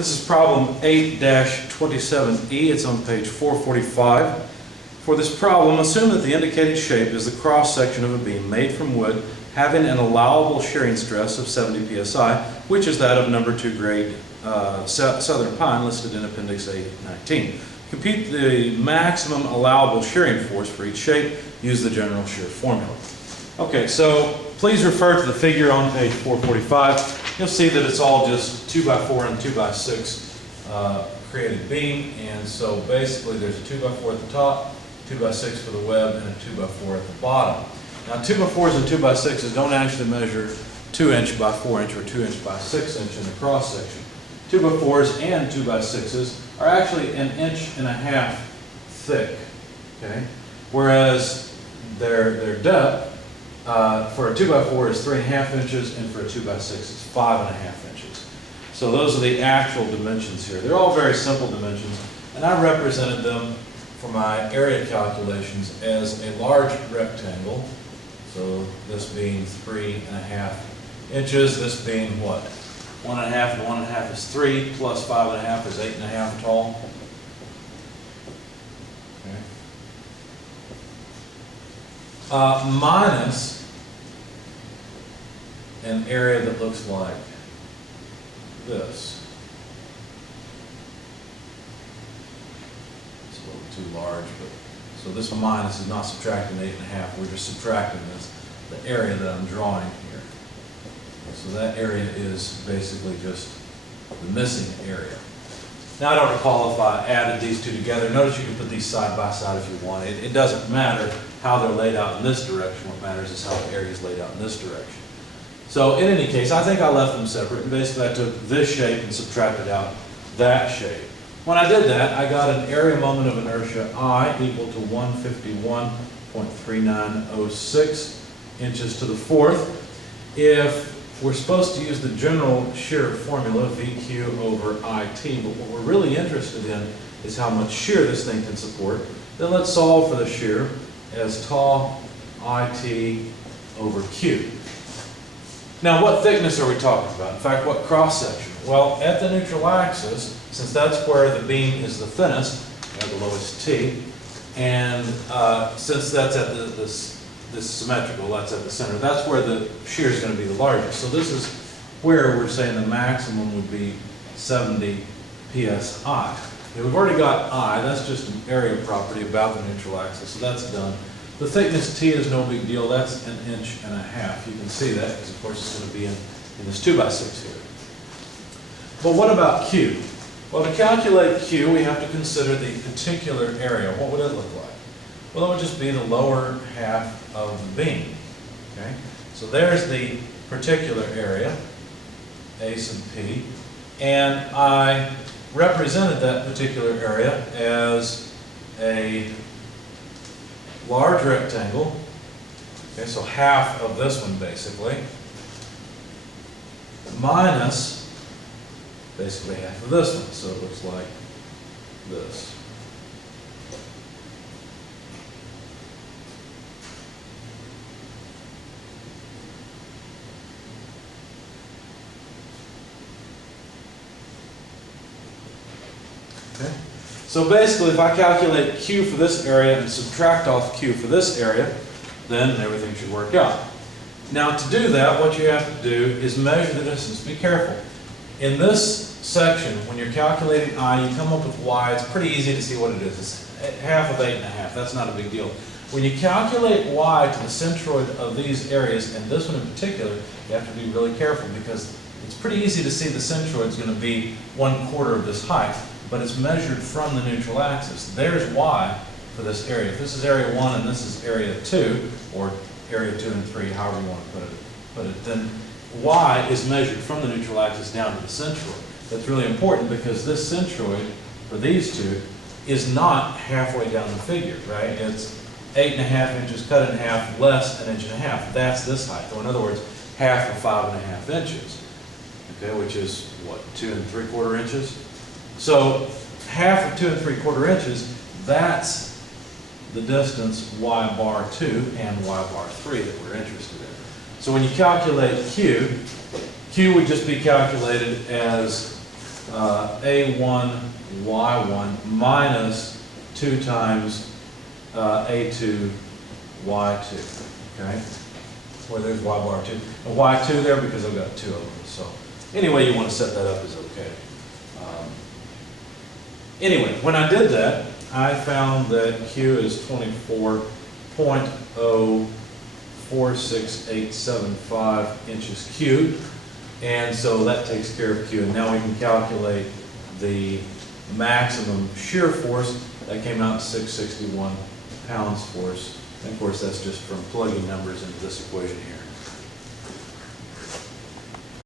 This is problem 8-27E. It's on page 445. For this problem, assume that the indicated shape is the cross-section of a beam made from wood having an allowable shearing stress of 70 psi, which is that of number 2 grade southern pine listed in Appendix A-19. Compute the maximum allowable shearing force for each shape. Use the general shear formula. Okay, so please refer to the figure on page 445. You'll see that it's all just 2x4 and 2x6 created beam, and so basically there's a 2x4 at the top, 2x6 for the web, and a 2x4 at the bottom. Now 2x4s and 2x6s don't actually measure 2 inch by 4 inch or 2 inch by 6 inch in the cross section. 2x4s and 2x6s are actually 1.5 inches thick, okay? Whereas their depth for a 2x4 is 3.5 inches, and for a 2x6 is 5.5 inches. So those are the actual dimensions here. They're all very simple dimensions, and I represented them for my area calculations as a large rectangle. So this being 3.5 inches, this being what? 1.5 and 1.5 is 3, plus 5.5 is 8.5 tall. Okay. Minus an area that looks like this. It's a little too large, but so this minus is not subtracting 8.5. We're just subtracting the area that I'm drawing here. So that area is basically just the missing area. Now I don't recall if I added these two together. Notice you can put these side by side if you want. It doesn't matter how they're laid out in this direction. What matters is how the area is laid out in this direction. So in any case, I think I left them separate, and basically I took this shape and subtracted out that shape. When I did that, I got an area moment of inertia I equal to 151.3906 inches to the fourth. If we're supposed to use the general shear formula, VQ over IT, but what we're really interested in is how much shear this thing can support, then let's solve for the shear as tau IT over Q. Now, what thickness are we talking about? In fact, what cross-section? Well, at the neutral axis, since that's where the beam is the thinnest, at the lowest T, and since that's at this symmetrical, that's at the center, that's where the shear is going to be the largest. So this is where we're saying the maximum would be 70 psi. Okay, we've already got I, that's just an area property about the neutral axis, so that's done. The thickness T is no big deal, that's 1.5 inches. You can see that because of course it's going to be in this 2x6 here. But what about Q? Well, to calculate Q, we have to consider the particular area. What would it look like? Well, it would just be the lower half of the beam. Okay? So there's the particular area, A sub P, and I represented that particular area as a large rectangle. Okay, so half of this one basically, minus basically half of this one, so it looks like this. Okay. So basically, if I calculate Q for this area and subtract off Q for this area, then everything should work out. Now, to do that, what you have to do is measure the distance. Be careful. In this section, when you're calculating I, you come up with Y. It's pretty easy to see what it is. It's half of 8.5. That's not a big deal. When you calculate Y to the centroid of these areas, and this one in particular, you have to be really careful because it's pretty easy to see the centroid is going to be 1/4 of this height, but it's measured from the neutral axis. There's Y for this area. If this is area 1 and this is area 2, or area 2 and 3, however you want to put it, then Y is measured from the neutral axis down to the centroid. That's really important because this centroid for these two is not halfway down the figure, right? It's 8.5 inches cut in half less 1.5 inches. That's this height, or in other words, half of 5.5 inches, okay, which is what, 2 3/4 inches? So half of 2 3/4 inches, that's the distance Y bar 2 and Y bar 3 that we're interested in. So when you calculate Q would just be calculated as A1, Y1 minus 2 times A2, Y2, okay? Where there's Y bar 2. And Y2 there because I've got 2 of them. So any way you want to set that up is okay. Anyway, when I did that, I found that Q is 24.046875 inches cubed. And so that takes care of Q. And now we can calculate the maximum shear force. That came out 661 pounds force. And of course, that's just from plugging numbers into this equation here.